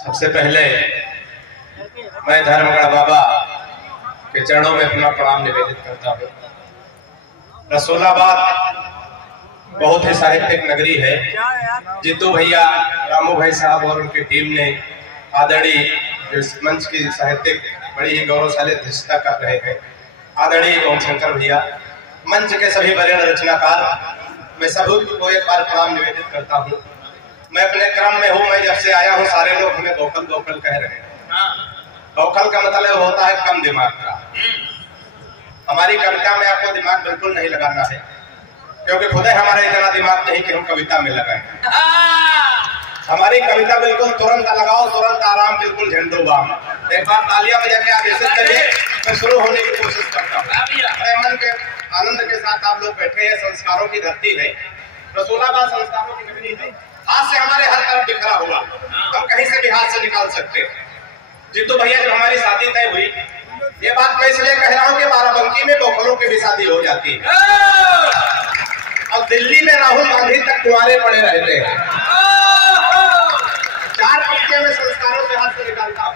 सबसे पहले मैं धर्मगढ़ बाबा के चरणों में अपना प्रणाम निवेदित करता हूँ। रसूलाबाद बहुत ही साहित्यिक नगरी है। जितू भैया, रामू भाई साहब और उनकी टीम ने आदरणीय इस मंच की साहित्यिक बड़ी ही गौरवशाली अध्यक्षता कर रहे हैं। आदरणीय ओम शंकर भैया, मंच के सभी वरीण रचनाकार, मैं सभी को एक बार प्रणाम निवेदित करता हूँ। मैं अपने क्रम में हूँ। मैं जब से आया हूँ सारे लोग हमें वोकल वोकल कह रहे हैं। वोकल का मतलब होता है कम दिमाग का। हमारी कविता में आपको दिमाग बिल्कुल नहीं लगाना है, क्योंकि खुद हमारा इतना दिमाग नहीं कि हम कविता में लगाएं। हमारी कविता बिल्कुल तुरंत लगाओ, तुरंत आराम, बिल्कुल झंडू बाम। एक बार तालियां बजा के आदेशित करिए। मैं शुरू होने की कोशिश करता हूँ। मन के आनंद के साथ आप लोग बैठे हैं। संस्कारों की धरती है रसूलाबाद, संस्कारों की नगरी है। हाथ से हमारे हर तरफ बिखरा हुआ, हम कहीं से भी हाथ से निकाल सकते हैं। जितू भैया, जब हमारी शादी तय हुई, ये बात मैं इसलिए कह रहा हूँ कि बाराबंकी में वोकलों की भी शादी हो जाती है और दिल्ली में राहुल गांधी तक कुंवारे पड़े रहते हैं। 4 पंक्तियों में संस्कारों से हाथ से निकालता हूँ।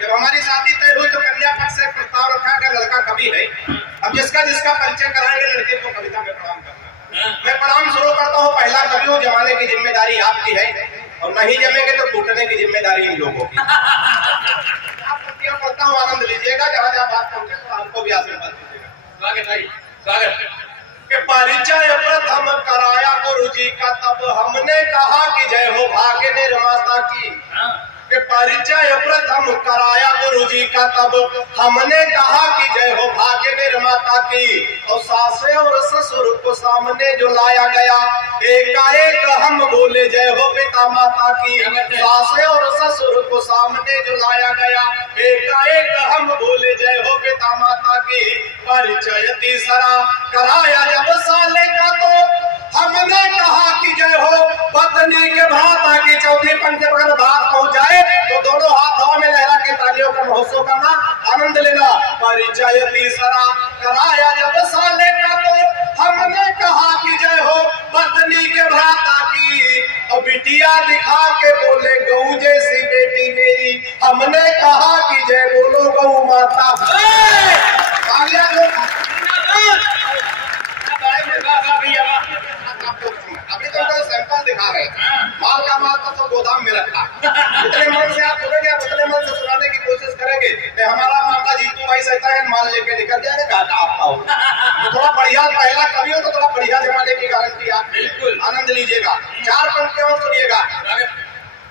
जब हमारी शादी तय हुई तो कन्या पक्ष से प्रस्ताव रखा कि लड़का कवि है, अब जिसका जिसका परिचय कराएंगे लड़के को कविता में प्रणाम करना। मैं प्रणाम शुरू करता हूँ। पहला कवि हूँ, जमाने की जिम्मेदारी आपकी है और नहीं जमेंगे तो कूटने की जिम्मेदारी इन लोगों की। आप पंक्तियां पढ़ता हूँ, आनंद लीजिएगा। जहाँ जहाँ बात पहुंचे तो हमको भी आशीर्वाद दीजिएगा। स्वागत भाई, स्वागत। के परिचय प्रथम कराया गुरु जी का, तब हमने कहा कि जय हो भाग्य निर्माता की। के परिचय प्रथम कराया गुरु जी का, तब हमने कहा कि जय हो भाग्य निर्माता की। और सासे और ससुर को सामने जो लाया गया, एकाएक हम बोले जय हो पिता माता की। सासे और ससुर को सामने जो लाया गया, एकाएक हम बोले जय हो पिता माता की। परिचय तीसरा कराया जब साले का, तो हमने कहा कि जय हो पत्नी के भ्राता की। चौथी पंक्ति पर बात पहुंच जाए तो दोनों हाथ हवा में लहरा के तालियों का महोत्सव करना, आनंद लेना। परिचय तीसरा कराया जब साले का, तो हमने कहा कि जय हो पत्नी के भ्राता की। और बिटिया दिखा के बोले गऊ जैसी बेटी मेरी, हमने कहा कि जय बोलो गऊ माता। अभी तो सैंपल दिखा रहे, माल का माल तो गोदाम में रखा। जितने मन से आप सुनेंगे, आप उतने मन से सुनाने की कोशिश करेंगे। हमारा मामला जीतू भाई सहता है, माल लेके निकल जाएगा, घाटा आपका हो। तो थोड़ा बढ़िया पहला कवि हो तो थोड़ा बढ़िया जमाने की गारंटी आप बिल्कुल आनंद लीजिएगा। 4 पंक्तियां और सुनिएगा।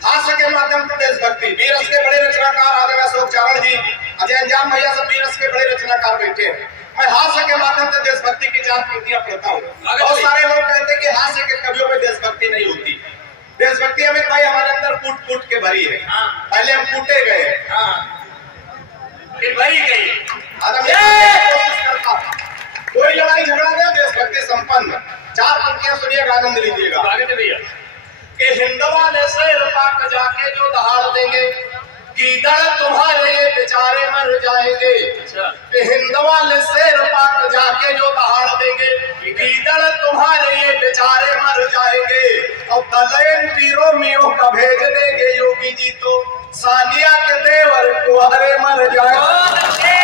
हास्य के माध्यम से देशभक्ति, वीर रस के बड़े रचनाकार आदरणीय अशोक चारण जी, अजय अंजाम भैया, सब वीर रस के बड़े रचनाकार बैठे हैं। मैं हास्य के माध्यम से देशभक्ति की 4 पंक्तियां पढ़ता हूँ। बहुत सारे लोग कहते हैं कि हास्य के कवियों में देशभक्ति नहीं होती। देशभक्ति अमित भाई हमारे अंदर कूट कूट के भरी है। पहले हम कूटे गए, फिर भरी गई। कोई लड़ाई झगड़ा नहीं, देशभक्ति संपन्न। 4 पंक्तियां सुनिएगा, आनंद लीजिएगा। कि हिंदवा ने शेर पाक जाके जो दहाड़ देंगे, गीदड़ तुम्हारे बेचारे मर जाएंगे। हिंदवा ने शेर पाक जाके जो दहाड़ देंगे, गीदड़ तुम्हारे ये बेचारे मर जाएंगे। और तलैन पीरो मियों का भेज देंगे योगी जी, तो सानिया के देवर कुंवारे मर जाएंगे।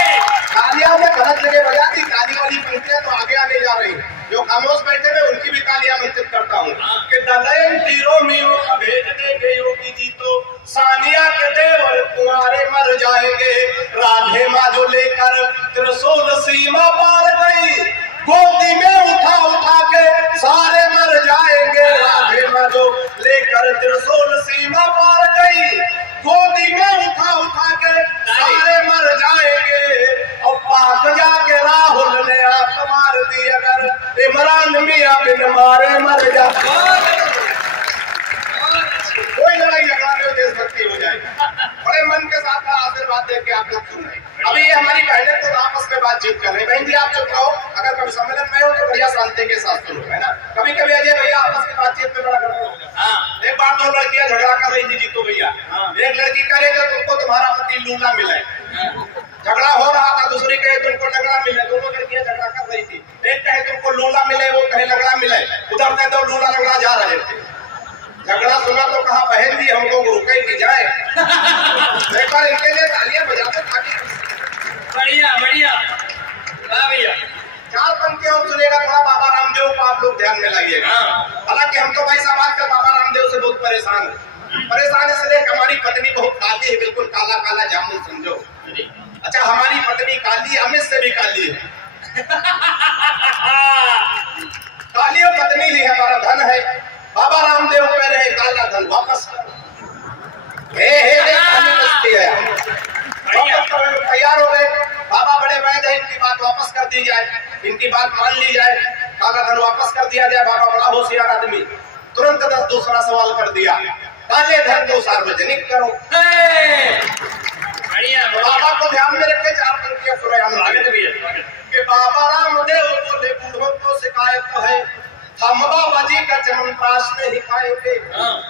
तालियां में गलत जगह बजा दी, ताली वाली पंक्तियां तो आगे आने जा रही। जो खामोश बैठे हुए उनकी भी तालियां आमंत्रित करता हूँ। कि दलैन पीरो मियों का भेज देंगे योगी जी, तो सानिया के देवर कुंवारे मर जाएंगे। राधे माँ जो लेकर त्रिशूल सीमा पार गई, गोदी में उठा उठा के सारे मर जाएंगे। राधे माँ जो लेकर त्रिशूल सीमा पार गई, गोदी में उठा उठा के सारे मर जाएंगे। और पाक जाके राहुल ने आंख मार दी, अगर इमरान मियां बिन मारे मर जाए। कोई लड़ाई झगड़ा नहीं, देशभक्ति हो जाएगी। बड़े मन के साथ आशीर्वाद देके आप लोग सुन रहे। अभी ये हमारी बहनें तो आपस में बातचीत कर रहे। बहन जी आप चुप रहो, अगर कभी सम्मेलन में हो तो बढ़िया शांति के साथ सुनो, है ना। कभी कभी अजय भैया आपस की बातचीत में बड़ा गड़बड़ हो जाए। एक बार 2 लड़कियां झगड़ा कर रही थी जीतू भैया। एक लड़की कहे तो तुमको तुम्हारा पति लूला मिला है। झगड़ा हो रहा था, दूसरी कहे तुमको लगड़ा मिले। दोनों लड़कियां झगड़ा कर रही थी। एक कहे तुमको लूला मिले, वो कहे लगड़ा मिले। उधर से तो लूला लगड़ा जा रहे थे। झगड़ा सुना तो कहा बहन जी हमको रुके की जाए। एक बार इनके लिए तालियां बजा दो ताकि बढ़िया बढ़िया। हाँ भैया, 4 पंक्तियां और सुनेगा थोड़ा बाबा रामदेव को आप लोग ध्यान में लाइएगा। हालांकि हम तो भाई साहब आजकल बाबा रामदेव से बहुत परेशान हैं। परेशान इसलिए कि हमारी पत्नी बहुत काली है, बिल्कुल काला काला जामुन समझो। अच्छा, हमारी पत्नी काली अमित से भी काली है। काली और पत्नी ही हमारा धन है। बाबा रामदेव कह रहे काला धन वापस करो। तैयार हो गए बाबा, बड़े वैद है, इनकी बात वापस कर दी जाए, इनकी बात मान ली जाए, काला धन वापस कर दिया जाए। बाबा बड़ा होशियार आदमी, तुरंत 10 दूसरा सवाल कर दिया, काले धन को सार्वजनिक करो। बाबा को ध्यान में रखे 4 पंक्तियां सुने कि बाबा रामदेव बोले बूढ़ों को शिकायत है, हम बाबा जी का चमनप्राश नहीं खाएंगे।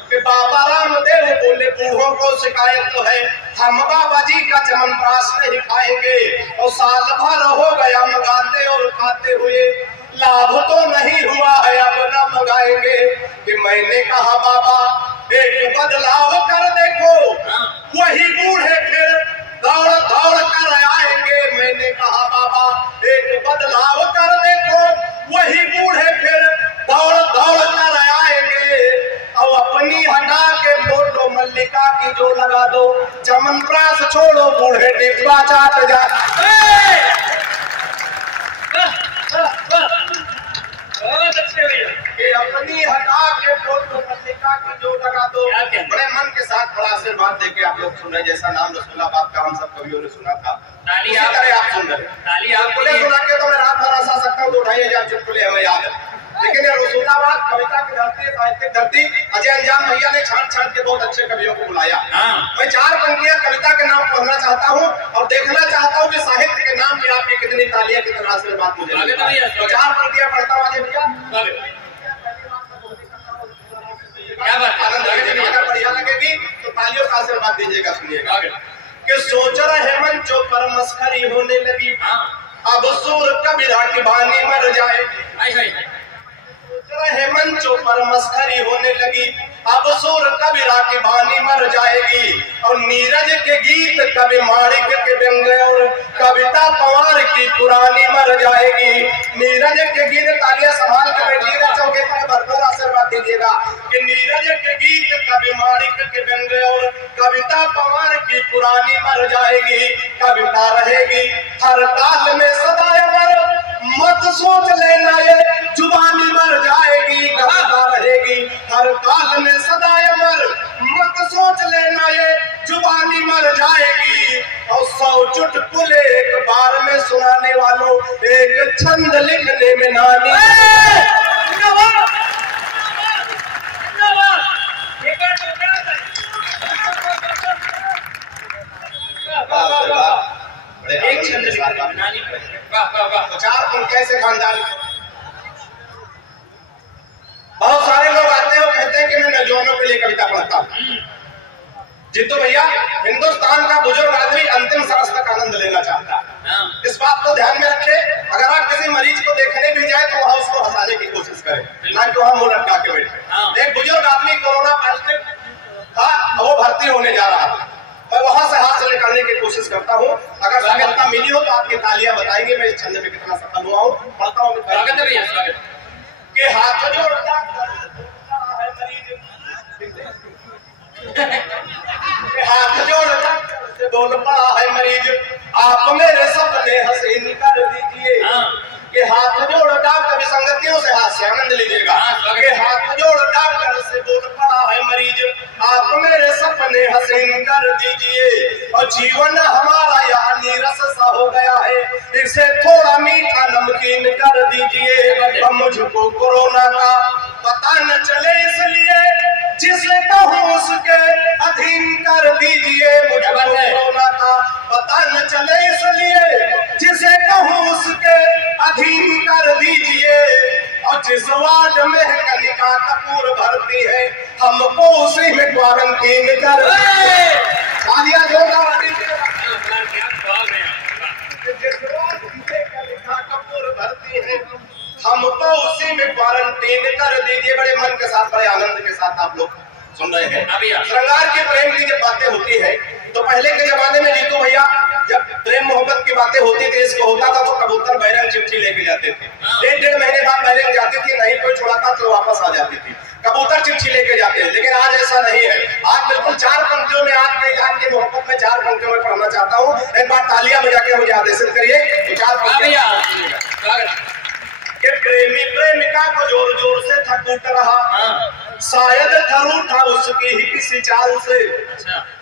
कि बाबा रामदेव बोले बूढ़ों को शिकायत है, हम बाबा जी का चमनप्राश नहीं खाएंगे। और साल भर हो गया मंगाते और खाते हुए, लाभ तो नहीं हुआ है, अब न मंगाएंगे। कि मैंने कहा बाबा एक बदलाव कर देखो, वही बूढ़े फिर दौड़ दौड़ कर आएंगे। मैंने कहा बाबा एक बदलाव कर देखो, वही बूढ़े फिर दौड़ दौड़ कर आएंगे। और अपनी हटा के फोटो मल्लिका की जो लगा दो, चमनप्राश छोड़ो बूढ़े डिब्बा चाट जा। अपनी हटा के फोटो मल्लिका की जो लगा दो। बड़े मन के साथ बड़ा आशीर्वाद दे के आप लोग सुन रहे, जैसा नाम रसूलाबाद का हम सब कवियों ने सुना था, इसी तरह आप सुन रहे। चुटकुले सुना के तो मैं रात भर हंसा सकता हूँ, 2500 चुटकुले हमें याद है। लेकिन ये रसूलाबाद कविता की धरती, साहित्य धरती, अजय अंजाम भैया ने छाट छाट के बहुत अच्छे कवियों को बुलाया। मैं 4 पंक्तियां कविता के नाम पढ़ना चाहता हूँ और देखना चाहता हूँ कि साहित्य के नाम में आपकी कितनी तालियां, कितना आशीर्वाद मुझे मिलता है। तो 4 पंक्तियां पढ़ता हूँ अजय भैया। अगर बढ़िया लगेगी तो तालियों का आशीर्वाद दीजिएगा, सुनिएगा। कि सोच रहे मंचों पर मस्खरी होने लगी, अब सूर कबीरा की बानी मर जाएगी। रहे मंचों पर मस्खरी होने लगी, अब सूर कबीरा की बानी मर जाएगी। और नीरज के गीत कवि माणिक के व्यंग और कविता पवार की पुरानी मर जाएगी। नीरज के गीत, तालियां संभाल के बैठिएगा, चौके पर भरपूर आशीर्वाद दीजिएगा। कि नीरज के गीत कवि माणिक के व्यंग और कविता पवार की पुरानी मर जाएगी। कविता रहेगी हर काल में सदा अमर, मत सोच लेना ये जुबानी मर जाएगी। कविता रहेगी हर काल में सदा अमर, मत सोच लेना ये जुबानी मर जाएगी। और 100 चुटकुले एक बार में सुनाने वालों, एक छंद लिखने में नानी। एक छंद लिखने में नानी। तो 4 पंक्तियां से खानदान। बहुत सारे लोग आते हैं और कहते हैं कि मैं नौजवानों के लिए कविता पढ़ता हूँ। जितो भैया, हिंदुस्तान का बुजुर्ग आदमी अंतिम सांस तक आनंद लेना चाहता है। इस बात को ध्यान में रखे। अगर आप किसी मरीज को देखने भी जाए तो वहां उसको हंसाने की कोशिश करें, ना कि वहां मुंह लटका के बैठे। एक बुजुर्ग आदमी कोरोना पॉजिटिव था, वो भर्ती होने जा रहा था, मैं वहां से हाथ से निकालने की कोशिश करता हूँ। अगर सफलता मिली हो तो आपकी तालियां बताएंगे मैं इस छंद में कितना सफल हुआ हूँ। पढ़ता हूँ। स्वागत है भैया, स्वागत। के हाथ जोड़ता है मरीज, हाथ जोड़ता से बोल पड़ा है मरीज, आप मेरे सपने हसीन कर दीजिए। के हाथ जोड़ डॉक्टर की संगतियों से हास्य आनंद लीजिएगा। के हाथ जोड़ डॉक्टर से बोल पड़ा है मरीज, आप मेरे सपने हसीन कर दीजिए। और जीवन हमारा यहाँ नीरस सा हो गया है, इसे थोड़ा मीठा नमकीन कर दीजिए। अब मुझको कोरोना का पता न चले, इसलिए जिसे कहूँ उसके अधीन कर दीजिए। मुझको कोरोना का पता न चले, इसलिए जिसे कहूँ उसके अधीन कर दीजिए। और जिस वार्ड में कनिका कपूर भरती है, हमको उसी में क्वारंटीन कर दीजिए। तालियां जोरदार दीजिए। जिस वार्ड में कनिका कपूर भरती है, हमको उसी में क्वारंटीन कर दीजिए। बड़े मन के साथ, बड़े आनंद के साथ आप लोग सुन रहे हैं। हाँ भैया। श्रृंगार के प्रेम की जब बातें होती है तो पहले के जमाने में जीतू भैया जब प्रेम मोहब्बत की बातें होती थी, इसको होता था तो कबूतर बैरंग चिट्ठी लेके जाते थे। डेढ़ महीने बाद बैरंग जाती थी, नहीं कोई छुड़ाता तो वापस आ जाती थी। कबूतर चिट्ठी लेके जाते हैं, लेकिन आज ऐसा नहीं है। आज बिल्कुल 4 पंक्तियों में आपके मोहब्बत में 4 पंक्तियों में पढ़ना चाहता हूँ। एक बार तालियां बजा के मुझे आदेशित करिए। 4 पंक्तियां कि प्रेमी प्रेमिका को जोर जोर से थकूट रहा, शायद थर उठा उसकी ही किसी चाल से।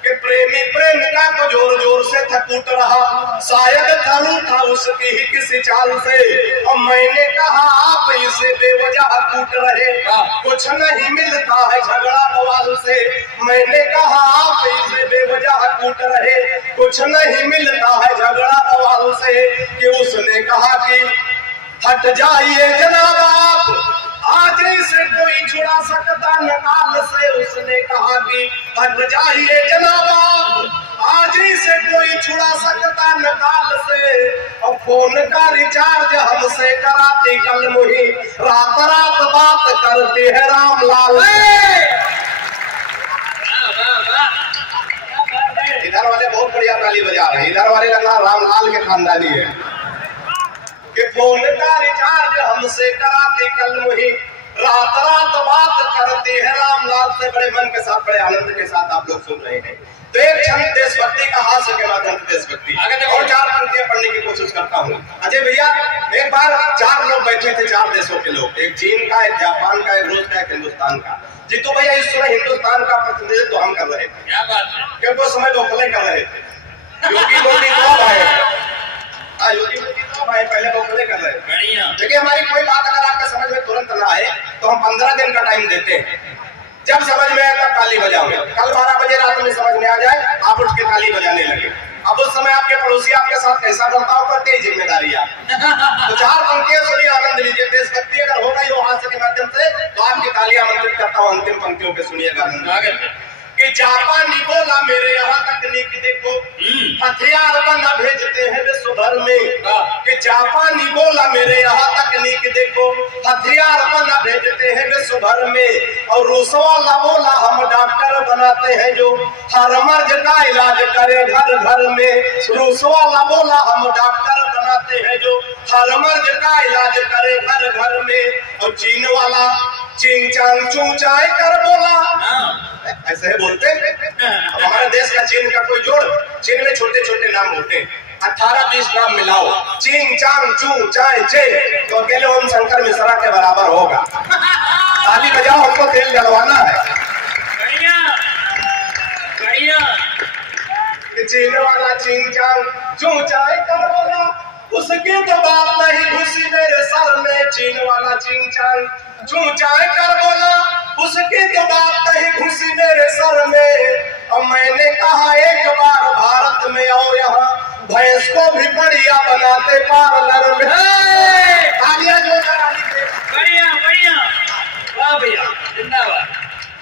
कि प्रेमी प्रेमिका को जोर जोर से थकूट रहा, शायद थर उठा उसकी ही किसी चाल से। और मैंने कहा आप इसे बेवजह कूट रहे, कुछ नहीं मिलता है झगड़ा बवाल से। मैंने कहा आप इसे बेवजह कूट रहे, कुछ नहीं मिलता है झगड़ा बवाल से। कि उसने कहा कि हट जाइए जनाब आप, आज से कोई छुड़ा सकता नकाल से। उसने कहा कि हट जाइए जनाब आप, आज से कोई छुड़ा सकता नकाल से। और फोन का रिचार्ज हमसे कराती कल मुही, रात रात बात करती है रामलाल। इधर वाले बहुत बढ़िया ताली बजा रहे हैं, इधर वाले लगता रामलाल के खानदानी है। कि फोन का रिचार्ज हमसे कराते कल मुही, रात रात बात करते हैं रामलाल से। बड़े मन के साथ बड़े आनंद के साथ आप लोग सुन रहे हैं। तो एक क्षण देशभक्ति का हास्य के माध्यम से देशभक्ति और 4 पंक्तियां पढ़ने की कोशिश करता हूँ। अजय भैया एक बार 4 लोग बैठे थे, 4 देशों के लोग, एक चीन का, एक जापान का, एक रूस का, एक हिंदुस्तान का। जीतू भैया इस समय हिंदुस्तान का प्रतिनिधित्व हम कर रहे थे। क्या बात है? क्योंकि उस समय गोखले कर रहे थे। योगी मोदी तो भाई पहले गोखले कर रहे हैं। देखिए हमारी कोई बात अगर आपके समझ में तुरंत ना आए तो हम 15 दिन का टाइम देते हैं। जब समझ में आए तब ताली बजाओगे। कल 12 बजे रात में समझ में आ जाए आप उठ के ताली बजाने लगे। अब उस समय आपके पड़ोसी आपके साथ कैसा बर्ताव करते हैं, जिम्मेदारी आप। तो 4 पंक्तियां सुनिए, आनंद लीजिए। देशभक्ति अगर होगा यो हास्य के माध्यम से तो आपकी तालियां आमंत्रित करता हूँ। अंतिम पंक्तियों पे सुनिएगा आनंद। कि जापानी बोला मेरे यहाँ तकनीक देखो, हथियार बना भेजते हैं विश्व भर में। कि जापानी बोला मेरे यहाँ तकनीक देखो, हथियार बना भेजते हैं विश्व भर में। और रूस वाला बोला हम डॉक्टर बनाते हैं जो हर मर्ज का इलाज करे घर घर में। रूस वाला बोला हम डॉक्टर बनाते हैं जो हर मर्ज का इलाज करे घर घर में। और चीन वाला चिंग चांग चू चाय कर बोला, ऐसे है बोलते हैं। अब हमारे देश का चीन का कोई जोड़, चीन में छोटे छोटे नाम होते हैं, 18-20 नाम मिलाओ, चिंग चांग चू चाय चे, तो अकेले ओम शंकर मिश्रा के बराबर होगा। ताली बजाओ, हमको तेल जलवाना है। बढ़िया बढ़िया। चीन वाला चिंग चांग चू चाय कर बोला, उसकी तो बात नहीं घुसी मेरे सर में। चीन वाला चिंग चांग चू चाय कर बोला, उसकी तो बात नहीं घुसी मेरे सर में। और मैंने कहा एक बार भारत में आओ, यहाँ भैंस को भी बढ़िया बनाते पार्लर में। तालियां जो बढ़िया बढ़िया, वाह भैया जिंदाबाद।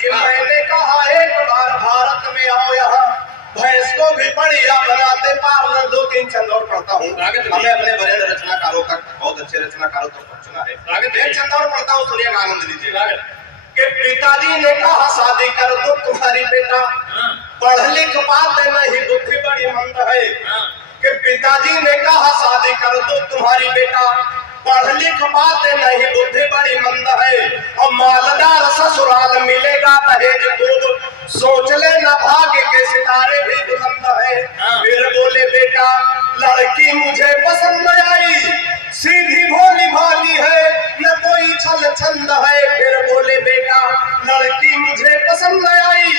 कि मैंने कहा एक बार भारत में आओ, यहाँ भैंस को भी बढ़िया बनाते पार्लर। 2-3 छंद और पढ़ता हूँ। हमें अपने वरेण्य रचनाकारों तक, बहुत अच्छे रचनाकारों तक पहुंचना है। एक छंद और पढ़ता हूँ, सुनिए, आनंद लीजिए। कि पिताजी ने कहा शादी कर दो तुम्हारी बेटा, पढ़ लिख पाते नहीं बुद्धि बड़ी मंद है। कि पिताजी ने कहा शादी कर दो तुम्हारी बेटा, पढ़ लिख पाते नहीं बुद्धि बड़ी मंद है। और मालदार ससुराल मिलेगा दहेज खूब, सोच लेना भाग्य के सितारे भी बुलंद है। फिर बोले बेटा लड़की मुझे पसंद आई, सीधी भोली भाली है न कोई छल छंद है। फिर बोले बेटा लड़की मुझे पसंद आई,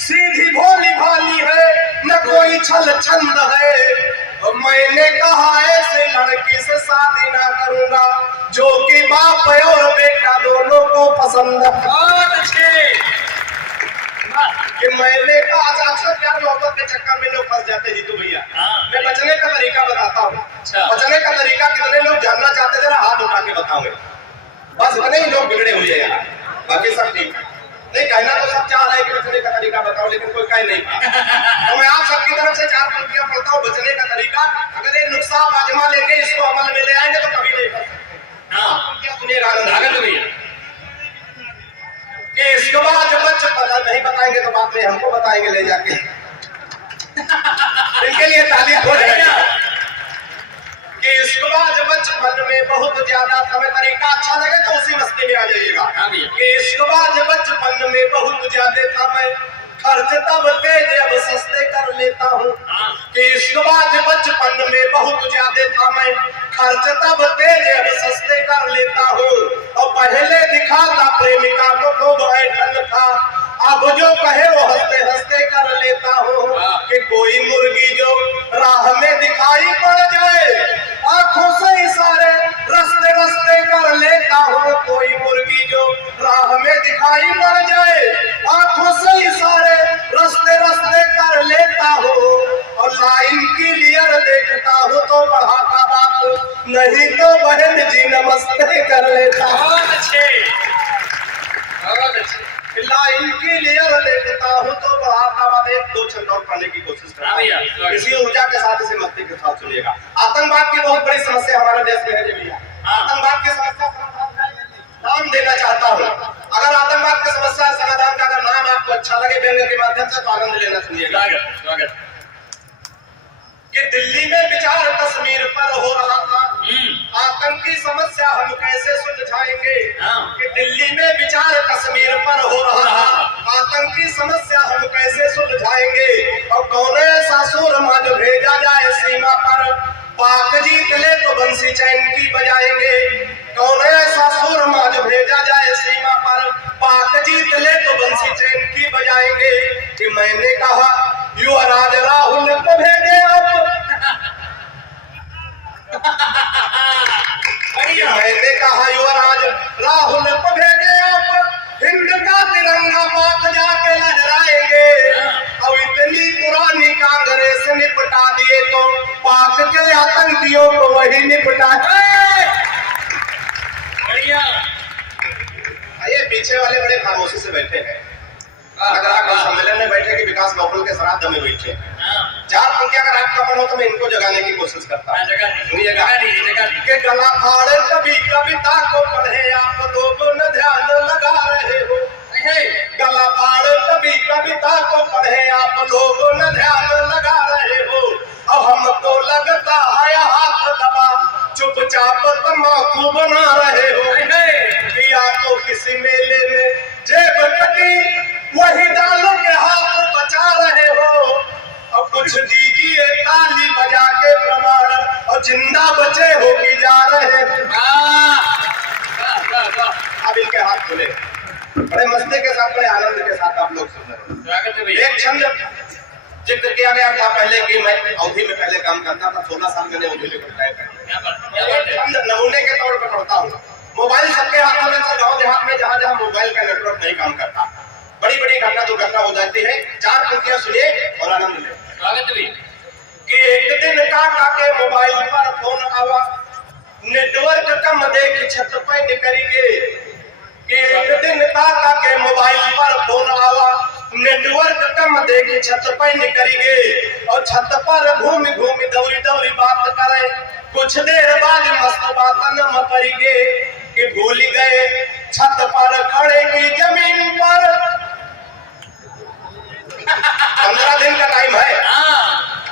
सीधी भोली भाली है न कोई छल छंद है। मैंने कहा ऐसे लड़की से शादी ना करूंगा जो कि बाप और बेटा दोनों को पसंद है। बहुत अच्छे। कि मैंने कहा अक्सर प्यार मोहब्बत के चक्कर में लोग फंस जाते हैं जीतू भैया। मैं बचने का तरीका बताता हूँ। बचने का तरीका कितने लोग जानना चाहते, जरा हाथ उठा के बताओगे। बस इतने ही लोग बिगड़े हुए हैं, बाकी सब ठीक है। नहीं कहना तो सब चाह रहे हैं कि बचने का तरीका बताओ, लेकिन कोई कह नहीं पा। तो मैं आप सबकी तरफ से 4 पंक्तियां पढ़ता हूँ बचने का तरीका। अगर ये नुस्खा आप आजमा लेंगे, इसको अमल में ले आएंगे तो कभी नहीं कर सकते। पंक्तियां सुनिएगा आनंद भैया। कि इसके बाद बच नहीं बताया बताएंगे तो बात में हमको बताएंगे ले जाके। इनके लिए तालियां हो जाएगी। कि इसके बाद बचपन में बहुत ज्यादा समय तरीका अच्छा लगे तो उसी मस्ती में आ जाइएगा। कि इसके बाद बचपन में बहुत ज्यादा था मैं खर्च तब तेज अब सस्ते कर लेता हूँ। कि इसके बाद बचपन में बहुत ज्यादा था मैं खर्च तब तेज अब सस्ते कर लेता हूँ। और पहले दिखाता प्रेमिका को खूब ऐठन था, अब जो कहे वो हंसते हंसते कर लेता हूँ। कि कोई मुर्गी जो राह में दिखाई पड़ जाए आंखों से इशारे रस्ते रस्ते कर लेता हूँ। कोई मुर्गी जो राह में दिखाई पड़ जाए आंखों से इशारे रस्ते रस्ते कर लेता हूँ। और लाइन क्लियर देखता हूँ तो बढ़ाता बात, नहीं तो बहन जी नमस्ते कर लेता हूँ। बहुत अच्छे, बहुत अच्छे। लाइन क्लियर देखता हूँ तो बढ़ाता बात। एक दो छंद और पढ़ने की कोशिश करता हूँ, इसी ऊर्जा के साथ इसी मस्ती के साथ सुनिएगा। आतंकवाद की बहुत बड़ी समस्या हमारे देश में है जी भैया। आतंकवाद की समस्या नाम देना चाहता हूँ। अगर आतंकवाद की समस्या समाधान का अगर नाम आपको अच्छा लगे व्यंग्य के माध्यम से तो आनंद लेना सुनिएगा। स्वागत। कि दिल्ली में विचार कश्मीर पर हो रहा था, आतंकी समस्या हम कैसे सुलझाएंगे। कि दिल्ली में विचार कश्मीर पर हो रहा था, आतंकी समस्या हम कैसे सुलझाएंगे। और कौन ऐसा सूरमा जो भेजा जाए सीमा पर, पाक जीत ले तो बंसी चैन की बजाएंगे। कौन ऐसा सूरमा जो भेजा जाए सीमा पर, पाक जीत ले तो बंसी चैन की बजाएंगे। कि मैंने कहा युवराज राहुल को भेजे अब, मैंने कहा युवराज राहुल को भेजे अब, हिंद का तिरंगा पाक जाके लहराएंगे। और इतनी पुरानी कांग्रेस निपटा दिए तो पाक के आतंकियों को वही निपटा। बढ़िया। ये पीछे वाले बड़े खामोशी से बैठे हैं, सम्मेलन में बैठे कि विकास नौकल के श्राद्ध में बैठे। चार पंक्तियां अगर आपका मन हो तो मैं इनको जगाने की कोशिश करता हूँ। के गला फाड़े कभी कविता को पढ़े आप लोग न ध्यान लगा रहे हो। गला फाड़े कभी कविता को पढ़े आप लोग न ध्यान लगा रहे हो। अब हमको लगता है हाथ दबा चुपचाप तम्बाकू बना रहे हो। या तो किसी मेले में जेब कटी वही डालो के हाथ बचा रहे हो। और कुछ दीजिए ताली बजा के प्रमाण, और जिंदा बचे हो कि जा रहे हो। अब इनके हाथ खुले, बड़े मस्ती के साथ बड़े आनंद के साथ आप लोग सुन रहे हैं। एक छंद जिक्र किया गया था पहले कि मैं अवधि में पहले काम करता था, 16 साल मैंने अवधि लेकर छंद नमूने के तौर पर पढ़ता हूँ। मोबाइल सबके हाथों में, गाँव देहात में जहाँ जहाँ मोबाइल का नेटवर्क नहीं काम करता, बड़ी बड़ी घटना दुर्घटना हो जाती है। चार पंक्तियां सुनिए और आनंद ले। स्वागत भी। कि एक दिन काका के मोबाइल पर फोन आवा, नेटवर्क कम देख छत पे निकल गए। कि एक दिन काका के मोबाइल पर फोन आवा, नेटवर्क कम देख छत पे निकल गए। और छत पर घूम घूम दौड़ी दौड़ी बात करे, कुछ देर बाद मस्त बात न करेंगे। कि भूल गए छत पर खड़े की जमीन पर, 15 दिन का टाइम है।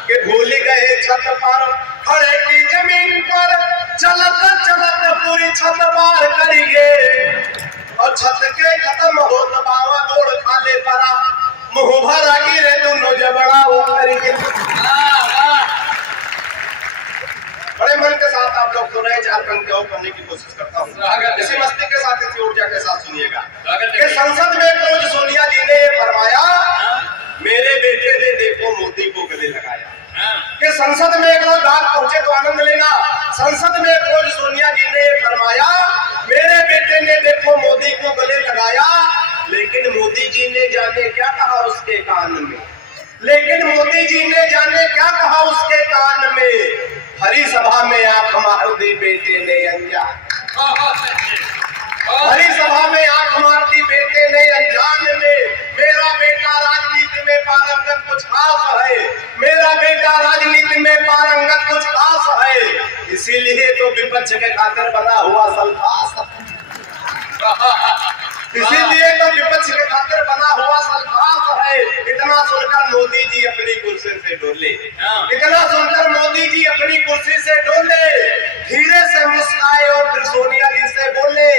कि भूल गए छत पर खड़े की जमीन पर, चलत चलत पूरी छत पार करेंगे। और छत के खत्म हो बाबा गोड़ खाले परा, मुंह भरा गिरे दोनों जबड़ा वो करेंगे। बड़े मन के साथ आप लोग सुन रहे। चार पंक्तियां पढ़ने की कोशिश करता हूँ, इसी मस्ती के साथ इसी ऊर्जा के साथ सुनिएगा। कि संसद में रोज सोनिया जी ने फरमाया, मेरे बेटे ने देखो मोदी को गले लगाया। कि संसद में एक रोज बात पहुंचे तो आनंद लेना। संसद में एक रोज सोनिया जी ने फरमाया, मेरे बेटे ने देखो मोदी को गले लगाया। लेकिन मोदी जी ने जाने क्या कहा उसके कान में, लेकिन मोदी जी ने जाने क्या कहा उसके कान में। हरी सभा में आंख मार दी बेटे ने अनजान, हरी सभा में आंख मार दी बेटे ने अनजान में। मेरा बेटा राजनीति में पारंगत कुछ खास है, मेरा बेटा राजनीति में पारंगत कुछ खास है। इसीलिए तो विपक्ष के खातिर बना हुआ सल्फास, इसीलिए तो विपक्ष के खातिर बना हुआ सल्फास है। इतना सुनकर मोदी जी अपनी कुर्सी से डोले, इतना सुनकर मोदी जी अपनी कुर्सी से डोले, धीरे से मुस्काए और फिर सोनिया जी से बोले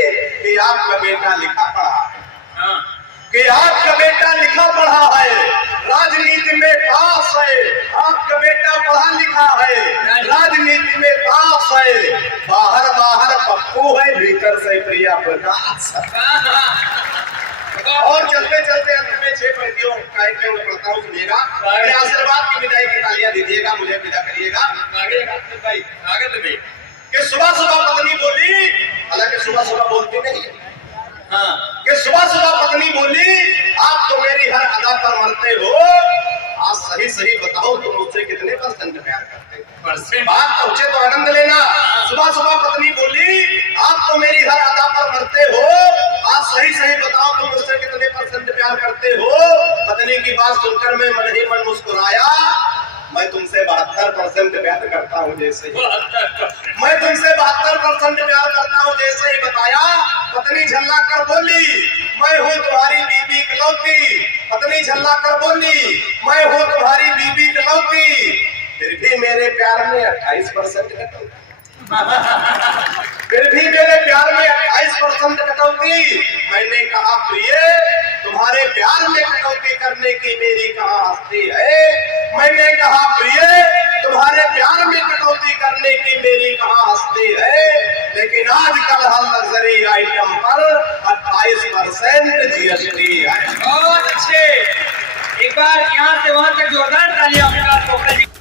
कि आपका बेटा लिखा पढ़ा, कि आपका बेटा लिखा पढ़ा है, राजनीति में पास है, आपका बेटा पढ़ा लिखा है, राजनीति में पास है, बाहर बाहर पप्पू है, भीतर से प्रिया प्रकाश। और चलते चलते अंत में 6 पंक्तियों का एक पढ़ता हूँ, सुनिएगा, मेरे आशीर्वाद की विदाई की तालियां दीजिएगा, मुझे विदा करिएगा। आगे तो भी कि सुबह सुबह पत्नी बोली, हालांकि सुबह सुबह बोलती नहीं है, कि सुबह सुबह पत्नी बोली, आप तो मेरी हर अदा पर मरते हो, आज सही सही बताओ तुम मुझसे कितने % प्यार करते हो, बात पहुंचे तो आनंद लेना। सुबह सुबह पत्नी बोली, आप तो मेरी हर अदा पर मरते हो, आज सही सही बताओ तुम मुझसे कितने % प्यार करते हो। पत्नी की बात सुनकर मैं मन ही मन मुस्कुराया, मैं तुमसे 72% प्यार करता हूँ जैसे, मैं तुमसे 72% प्यार करता हूँ जैसे ही बताया। पत्नी झल्ला कर बोली, मैं हूँ तुम्हारी बीबी इकलौती, पत्नी झल्ला कर बोली, मैं हूँ तुम्हारी बीबी इकलौती, फिर भी मेरे प्यार में 28% कटौती, फिर भी मेरे प्यार में 28% कटौती। मैंने कहा प्रिय, तुम्हारे प्यार में कटौती करने की मेरी कहाँ हस्ती है, मैंने कहा प्रिय, तुम्हारे प्यार में कटौती करने की मेरी कहाँ हस्ती है, लेकिन आजकल हर लग्जरी आइटम पर 28% GST है। बहुत अच्छे, एक बार यहाँ से वहां तक जोरदार तालियां।